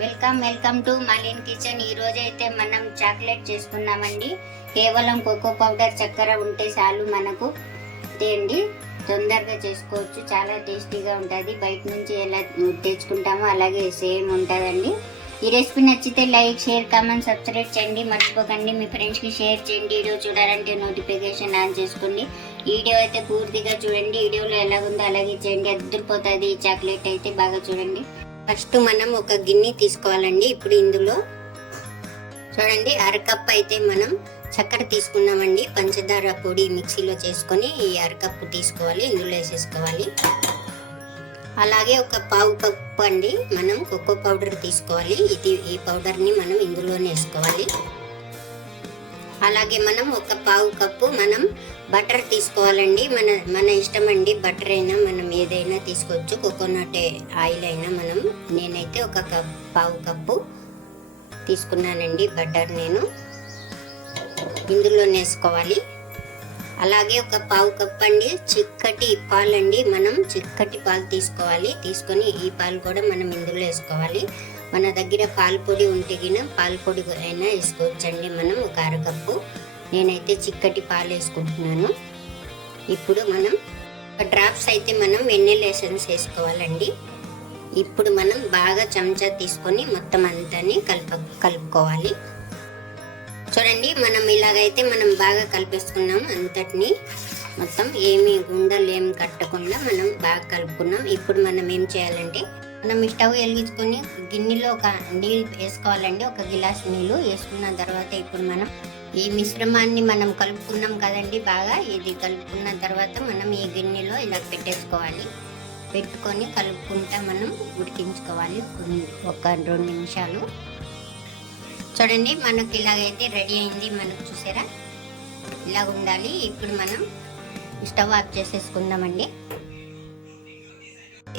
Welcome welcome to Malin kitchen. ఈరోజు అయితే మనం చాక్లెట్ చేసుకున్నామండి కేవలం కోకో పౌడర్ చక్కెర ఉంటే చాలు మనకు. తేండి తొందరగా చేసుకోవచ్చు. చాలా టేస్టీగా ఉంటుంది. బయట నుంచి ఎలా తెచ్చుకుంటామో అలాగే సేమ్ ఉంటుందండి. ఈ రెసిపీ నచ్చితే లైక్ షేర్ కామెంట్ సబ్స్క్రైబ్ చేయండి. మర్చిపోకండి. మీ ఫ్రెండ్స్కి షేర్ చేయండి. వీడియో చూడాలంటే నోటిఫికేషన్ ఆన్ చేసుకోండి. వీడియో అయితే పూర్తిగా చూడండి. వీడియోలో ఎలాగుందో అలాగే చేయండి. అద్దరిపోతుంది ఈ చాక్లెట్ అయితే. బాగా చూడండి. ఫస్ట్ మనం ఒక గిన్నె తీసుకోవాలండి ఇప్పుడు ఇందులో. చూడండి అరకప్ అయితే మనం చక్కెర తీసుకున్నామండి. పంచదార పొడి మిక్సీలో చేసుకొని ఈ అరకప్పు తీసుకోవాలి ఇందులో వేసేసుకోవాలి. అలాగే ఒక పావు కప్పు అండి మనం కోకో పౌడర్ తీసుకోవాలి. ఇది ఈ పౌడర్ని మనం ఇందులోనే వేసుకోవాలి. అలాగే మనం ఒక పావు కప్పు మనం బటర్ తీసుకోవాలండి. మన మన ఇష్టం అండి బటర్ అయినా మనం ఏదైనా తీసుకోవచ్చు. కోకోనట్ ఆయిల్ అయినా మనం నేనైతే ఒక కప్ పావు కప్పు తీసుకున్నానండి బటర్ నేను. ఇందులో వేసుకోవాలి అలాగే ఒక పావు కప్ అండి చిక్కటి పాలండి మనం. చిక్కటి పాలు తీసుకోవాలి. తీసుకొని ఈ పాలు కూడా మనం ఇందులో వేసుకోవాలి. మన దగ్గర పాలు పొడి ఉంటే గిన పాలపొడి అయినా వేసుకోవచ్చండి మనం ఒక అరకప్పు. నేనైతే చిక్కటి పాలు వేసుకుంటున్నాను. ఇప్పుడు మనం డ్రాప్స్ అయితే మనం వెన్నెల ఎసెన్స్ వేసుకోవాలండి. ఇప్పుడు మనం బాగా చెంచా తీసుకొని మొత్తం అంతాని కలుపు కలుపుకోవాలి. చూడండి మనం ఇలాగైతే మనం బాగా కలిపేసుకున్నాం. అంతటిని మొత్తం ఏమి గుండలు ఏమి కట్టకుండా మనం బాగా కలుపుకున్నాం. ఇప్పుడు మనం ఏం చేయాలంటే మనం స్టవ్ వెలిగించుకొని గిన్నెలో ఒక నీళ్ళు వేసుకోవాలండి. ఒక గిలాస్ నీళ్ళు వేసుకున్న తర్వాత ఇప్పుడు మనం ఈ మిశ్రమాన్ని మనం కలుపుకున్నాం కదండి బాగా. ఇది కలుపుకున్న తర్వాత మనం ఈ గిన్నెలో ఇలా పెట్టేసుకోవాలి. పెట్టుకొని కలుపుకుంటా మనం ఉడికించుకోవాలి ఒక రెండు నిమిషాలు. చూడండి మనకి ఇలాగైతే రెడీ అయింది. మనకు చూసారా? ఇలా ఉండాలి. ఇప్పుడు మనం స్టవ్ ఆఫ్ చేసేసుకుందామండి.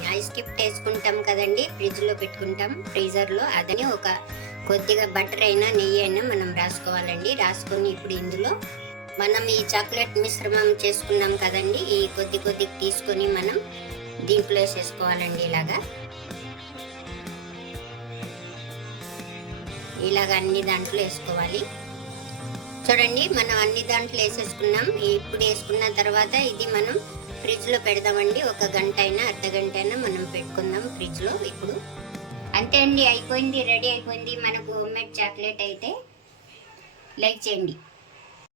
ఐస్ కిప్ వేసుకుంటాం కదండి. ఫ్రిడ్జ్లో పెట్టుకుంటాం. ఫ్రీజర్లో అదని ఒక కొద్దిగా బటర్ అయినా నెయ్యి అయినా మనం రాసుకోవాలండి. రాసుకొని ఇప్పుడు ఇందులో మనం ఈ చాక్లెట్ మిశ్రమం చేసుకున్నాం కదండి. ఈ కొద్ది కొద్ది తీసుకొని మనం దీంట్లో వేసేసుకోవాలండి ఇలాగా. ఇలాగ అన్ని దాంట్లో వేసుకోవాలి. చూడండి మనం అన్ని దాంట్లో వేసేసుకున్నాం. ఇప్పుడు వేసుకున్న తర్వాత ఇది మనం ఫ్రిడ్జ్లో పెడదామండి. ఒక గంట అయినా అర్ధ గంట అయినా మనం పెట్టుకుందాం ఫ్రిడ్జ్లో ఇప్పుడు. అంతే అండి అయిపోయింది రెడీ అయిపోయింది. మనకు హోమ్ మేడ్ చాక్లెట్ అయితే లైక్ చేయండి.